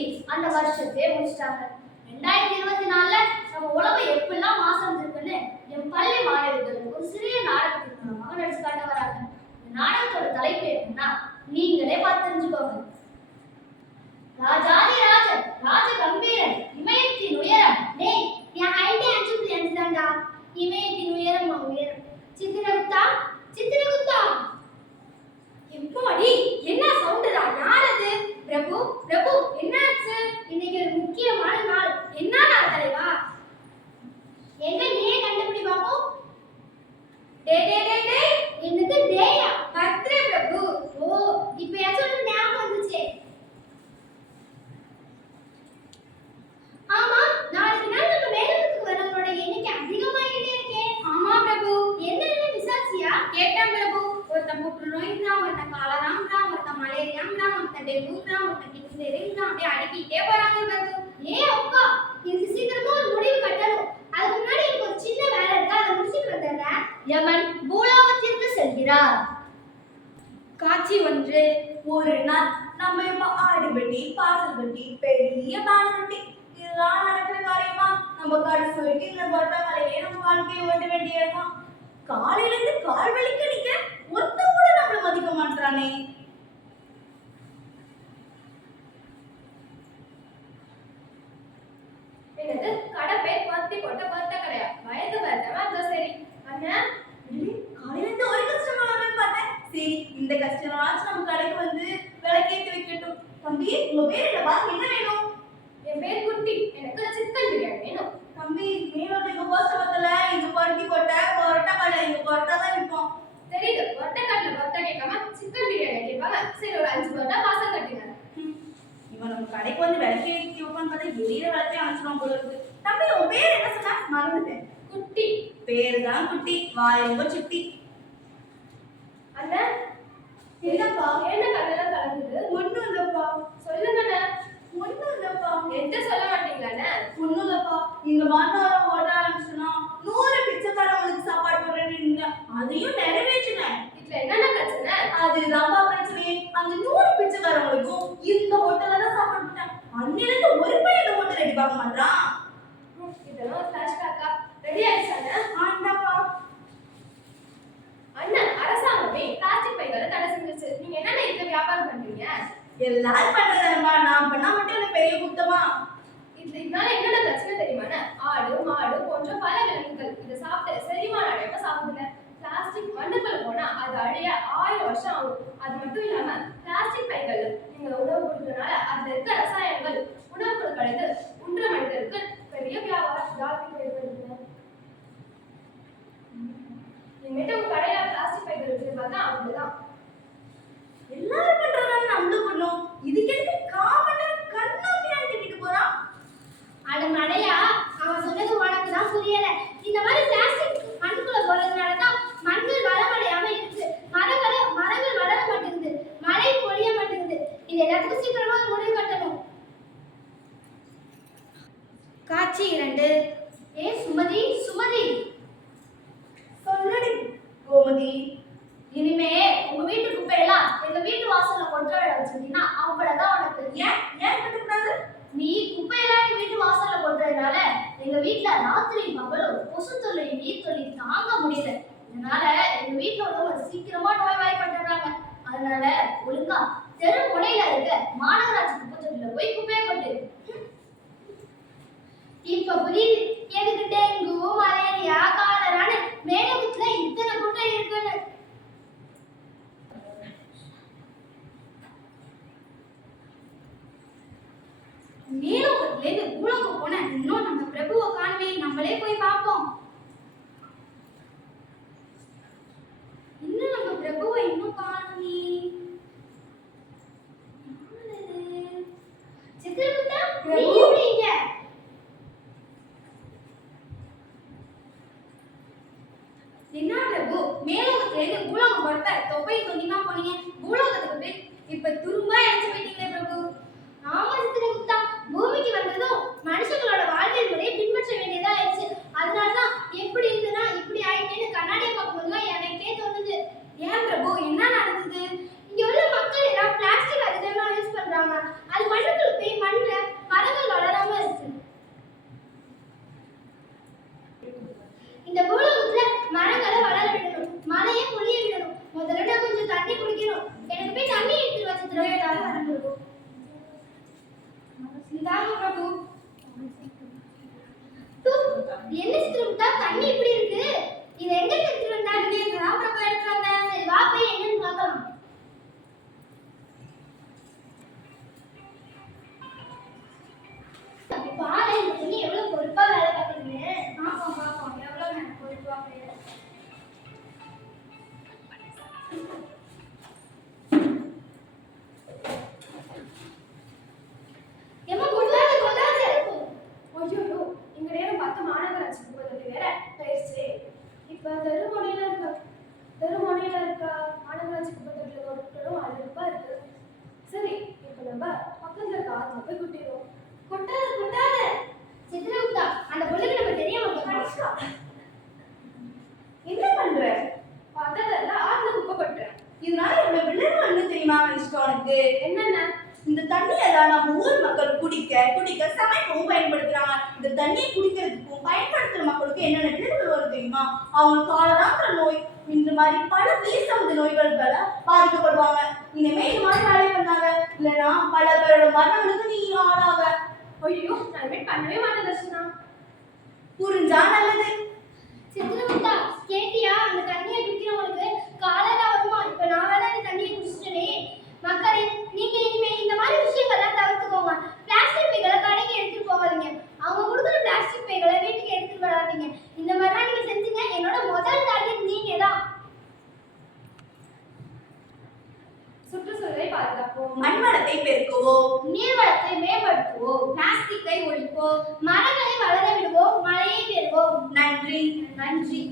சொல்லி அந்த வருஷத்தையே முடிச்சிட்டாங்க. 2024ல நம்ம உலகம் எப்படிலாம் மாசடைஞ்சிருக்குன்னு என் பள்ளி மாணவர்கள் ஒரு சிறிய நாடகத்தின் மூலமாக நடிச்சு காட்ட வராங்க. இந்த நாடகத்தோட தலைப்பு என்னன்னா நீங்களே பார்த்து தெரிஞ்சுக்கோங்க. ராஜாதி ராஜன் ராஜ கம்பீரன் இமயத்தின் உயரம். டேய் என் ஹைட் 5.5 தான்டா. இமயத்தின் உயரம் உயரம். சித்திரகுப்தா சித்திரகுப்தா. எம்மாடி என்ன சவுண்டடா? யார் அது? பிரபு பிரபு என்னாச்சு? இன்னைக்கு ஒரு முக்கியமான நாள். என்ன நாள் தலைவா? எங்க நீயே கண்டுபிடி பாப்போம். டே டே டே டே என்னது டேயா? பர்த்டே பிரபு. ஓ இப்பயாச்சும் ஒரு ஞாபகம் வந்துச்சே. ஆமா நாளைக்கு நாள் நம்ம வேலைக்கு வரவங்களோட எண்ணிக்கை அதிகமாகிட்டே இருக்கே. ஆமா பிரபு. என்னன்னு விசாரிச்சியா? கேட்டேன் பிரபு. ஒருத்தன் புற்றுநோய்ங்கிறான், ஒருத்தன் காலராங்கிறான், ஒருத்தன் மலேரியாங்கிறான், ஒருத்தன் டெங்குங்கிறான், ஒருத்தன் கிட்னிங்கிறான். அப்படியே அடிக்கிட்டே போறாங்க பிரபு. ஏ அப்பா இதுக்கு சீக்கிரமா ஒரு முடிவு கட்டணும். அதுக்கு முன்னாடி எனக்கு ஒரு சின்ன வேலை இருக்கு, அதை முடிச்சுட்டு வந்துடுறேன். யமன் பூலோகத்திற்கு செல்கிறார். காட்சி 1. ஒரு நாள் நம்ம இப்ப ஆடு வெட்டி பாசல் வெட்டி பெரிய பானை வெட்டி இதெல்லாம் நடக்கிற காரியமா? நம்ம கடைசி வரைக்கும் இந்த பட்டா கலையிலே நம்ம வாழ்க்கையை ஓட்ட வேண்டியதுதான். காலையில இருந்து கால் வலிக்க நிக்க ஒருத்த கூட நம்மள மதிக்க மாட்டானே. என்னது கடை பேர் பருத்தி போட்ட பருத்த கடையா? வயது வரதவா அந்த சரி. அண்ணா காலையில இருந்து ஒரு கஸ்டமர் வரேன்னு பார்த்தேன். சரி இந்த கஸ்டமராச்சும் நம்ம கடைக்கு வந்து விளக்கேற்றி வைக்கட்டும். தம்பி உங்க பேர் என்னப்பா? என்ன வேணும்? என் பேர் குட்டி. எனக்கு சிக்கன் பிரியாணி வேணும். தம்பி நீங்க எங்க போஸ்ட் பத்தல இது பருத்தி போட்ட பரோட்டா கடை. இங்க பரோட்டா தான் விற்போம். தெரியுது பரோட்டா கடையில் பரோட்டா கேட்காம சிக்கன் பிரியாணி கேட்பாங்க. சரி ஒரு 5 பரோட்டா பார்சல் கட்டுங்க. இவன் நம்ம கடைக்கு வந்து விளக்கே வைப்பான்னு பார்த்தா எளிய விளக்கே அனுப்பிச்சிடும் போல இருக்கு. தம்பி உன் பேர் என்ன சொன்னா? மறந்துட்டேன். குட்டி. பேரு தான் குட்டி, வாயம்ப சுட்டி. அண்ணா என்னப்பா என்ன கடையெல்லாம் கலங்குது? ஒண்ணும் இல்லப்பா. சொல்லுங்கண்ணா. ஒண்ணும் இல்லப்பா. என்கிட்ட சொல்ல மாட்டீங்களாண்ணா? ஒண்ணும் இல்லப்பா. இந்த மாதம் ஓட ஆரம்பிச்சுன்னா 100 பிச்சைக்காரங்களுக்கு சாப்பாடு போடுறேன்னு அதையும் நிறைவேற்றினேன். இதுல என்னென்ன பிரச்சனை? அதுதான்ப்பா பிரச்சனையே. அந்த 100 பிச்சைக்காரங்களுக்கும் இந்த ஹோட்டல்ல தான் சாப்பாடு போட்டேன். அன்னிலிருந்து ஒரு பையன் இந்த ஹோட்டல் ரெடி பார்க்க மாட்டான். இதெல்லாம் ஃபிளாஷ்பேக்கா? ரெடி ஆயிடுச்சாண்ணா? ஆண்டாப்பா. அண்ணா அரசாங்கமே பிளாஸ்டிக் பைகளை தடை செஞ்சிருச்சு. நீங்க என்னென்ன இதுல வியாபாரம் பண்றீங்க? எல்லாரும் பண்றதுமா நான் பண்ணா மட்டும் எனக்கு பெரிய குத்தமா? இதனால என்னென்ன பிரச்சனை தெரியுமாண்ணா? ஆடு மாடு போன்ற பல விலங்குகள் இதை சாப்பிட்டு செரிமான அடையாம சாப்பிடுங்க. பிளாஸ்டிக் மண்ணுக்குள்ள போனா அது அழிய 1000 வருஷம் ஆகும். அது மட்டும் இல்லாம பிளாஸ்டிக் பைகள் நீங்க உணவு கொடுக்கறதுனால அதுல இருக்க ரசாயனங்கள் உணவுக்குள் கலந்து உண்ற மனிதருக்கு பெரிய வியாபாரம் ஜாஸ்தி ஏற்படுத்துங்க. இனிமேட்டு உங்க கடையில பிளாஸ்டிக் பைகள் வச்சிருப்பாங்க அப்படிதான். எல்லாரும் பண்றதால நம்மளும் பண்ணோம். இதுக்கு எதுக்கு காமனா கண்ணாமியா திட்டிட்டு போறான்? அட மடையா, அவன் சொன்னது உனக்கு தான் புரியல. இந்த மாதிரி பிளாஸ்டிக் மண்ணுக்குள்ள போறதுனால தான் மண்கள் வளமடையாம இருக்கு. மரங்கள் வளர மாட்டேங்குது. மழை பொழிய மாட்டேங்குது. இது எல்லாத்துக்கும் சீக்கிரமா முடிவு கட்டணும். காட்சி 2. ஏ சுமதி சுமதி சொல்லடி கோமதி. இனிமே உங்க வீட்டு குப்பையெல்லாம் எங்க வீட்டு வாசல்ல கொண்டு வர வச்சிருந்தீங்கன்னா அவ்வளவுதான் உனக்கு. ஏன் கட்டக்கூடாது? நீ குப்பையெல்லாம் எங்க வீட்டு வாசல்ல கொண்டுறதுனால எங்க வீட்டுல ராத்திரி பகலும் கொசு தொல்லை நீர் தொல்லை தாங்க முடியல. இதனால எங்க வீட்டுல உள்ளவங்க சீக்கிரமா நோய்வாய்ப்பட்டுறாங்க. அதனால ஒழுங்கா தெரு முனையில இருக்க மாநகராட்சி குப்பை தொட்டில போய் குப்பையை கொண்டு. இப்ப புரியுது எதுக்கு டெங்கு மலேரியா காலரான மேலோகத்துல இத்தனை குட்டை இருக்குன்னு. மேலோகத்திலேருந்து பூலோகம் போன இன்னும் நம்ம பிரபுவை காணவே. நம்மளே போய் பார்ப்போம். இன்னும் நம்ம பிரபுவை இன்னும் காணவே. சித்திரகுப்தா நீ எப்படிங்க? என்ன பிரபு மேலோகத்திலேருந்து பூலோகம் போறப்ப தொப்பை தொண்டிமா போனீங்க. பூலோகத்துக்கு போய் இப்ப துரும்பா இணைச்சு போயிட்டீங்களே பிரபு. ஆமா சித்திரகுப்தா, பூமிக்கு வந்ததும் மனுஷங்களோட வாழ்க்கை முறையை பின்பற்ற வேண்டியதா ஆயிடுச்சு. அதனாலதான் எப்படி இருந்ததுன்னா இப்படி ஆயிட்டேன்னு கண்ணாடியை பார்க்கும்போதுலாம் எனக்கே தோணுது. ஏன் பிரபு என்ன நடந்தது? இங்க உள்ள மக்கள் எல்லாம் பிளாஸ்டிக் அதிகமா யூஸ் பண்றாங்க. அது மண்ணுக்குள்ள போய் மண்ணுல வாங்க பிரபு. என்ன சித்ரகுப்தா தண்ணி இப்படி இருக்கு? இது எங்க எடுத்துட்டு வந்தா? இங்க நான் பிரபு எடுத்துட்டு வந்தேன். சரி வா போய் என்னன்னு பார்க்கலாம். அப்படி பாரு இந்த தண்ணி எவ்வளவு பொறுப்பா வேலை பார்க்குதுன்னு. பாப்போம் பாப்போம் எவ்வளவு நேரம் போயிட்டு வாங்க. ஏம்மா கொண்டாது கொண்டாது. ஐயோ இங்க நேரம் பார்த்து மாநகராட்சி குப்பை வேற போயிடுச்சு. இப்ப தெருமுனையில இருக்க மாநகராட்சி குப்பை தொட்டில கொட்டணும் அழுப்பா இருக்கு. சரி இப்ப நம்ம பக்கத்துல இருக்க ஆத்துல போய் கொட்டிடுவோம். கொட்டாது கொட்டாது. சித்ரகுப்தா அந்த பொண்ணுக்கு நம்ம தெரியாம போயிடுச்சா? என்ன பண்ற? அதெல்லாம் ஆத்துல குப்பை கொட்டுறேன். இதனால எவ்வளவு விளைவு வந்து தெரியுமா இஷ்டம் உனக்கு? என்னென்ன இந்த தண்ணியெல்லாம் நம்ம ஊர் மக்கள் குடிக்க சமைக்கவும் பயன்படுத்துறாங்க. இந்த தண்ணியை குடிக்கிறதுக்கும் பயன்படுத்துற மக்களுக்கு என்னென்ன விளைவுகள் வரும் தெரியுமா? அவங்க காலராங்கிற நோய் இந்த மாதிரி பல வீசமுது நோய்களால பாதிக்கப்படுவாங்க. இனிமே இந்த மாதிரி வேலையை பண்ணாங்க இல்லைன்னா பல பேரோட மரணங்களுக்கு நீ ஆளாவ. ஐயோ நான் இனிமே பண்ணவே மாட்டேன் தர்ஷனா. புரிஞ்சா நல்லது. சித்ரகுப்தா கேட்டியா அந்த தண்ணியை குடிக்கிறவங்களுக்கு காலரா வருமா? இப்ப நான் வேற அந்த தண்ணியை குடிச்சிட்டேனே. மக்களே நீங்க இனிமே இந்த மாதிரி விஷயங்கள்லாம் தவிர்த்துக்கோங்க. பிளாஸ்டிக் பைகளை கடைக்கு எடுத்துட்டு போகாதீங்க. அவங்க கொடுக்குற பிளாஸ்டிக் பைகளை வீட்டுக்கு எடுத்துட்டு வராதீங்க. இந்த மாதிரிலாம் நீங்க செஞ்சீங்க என்னோட முதல் டார்கெட் நீங்க தான். சுற்றுச்சூழலை பாதுகாப்போம். மண்வளத்தை பெருக்குவோம். நீர்வளத்தை மேம்படுத்துவோம். பிளாஸ்டிக்கை ஒழிப்போம். மரங்களை வளர விடுவோம். மழையை பெறுவோம். நன்றி. நன்றி.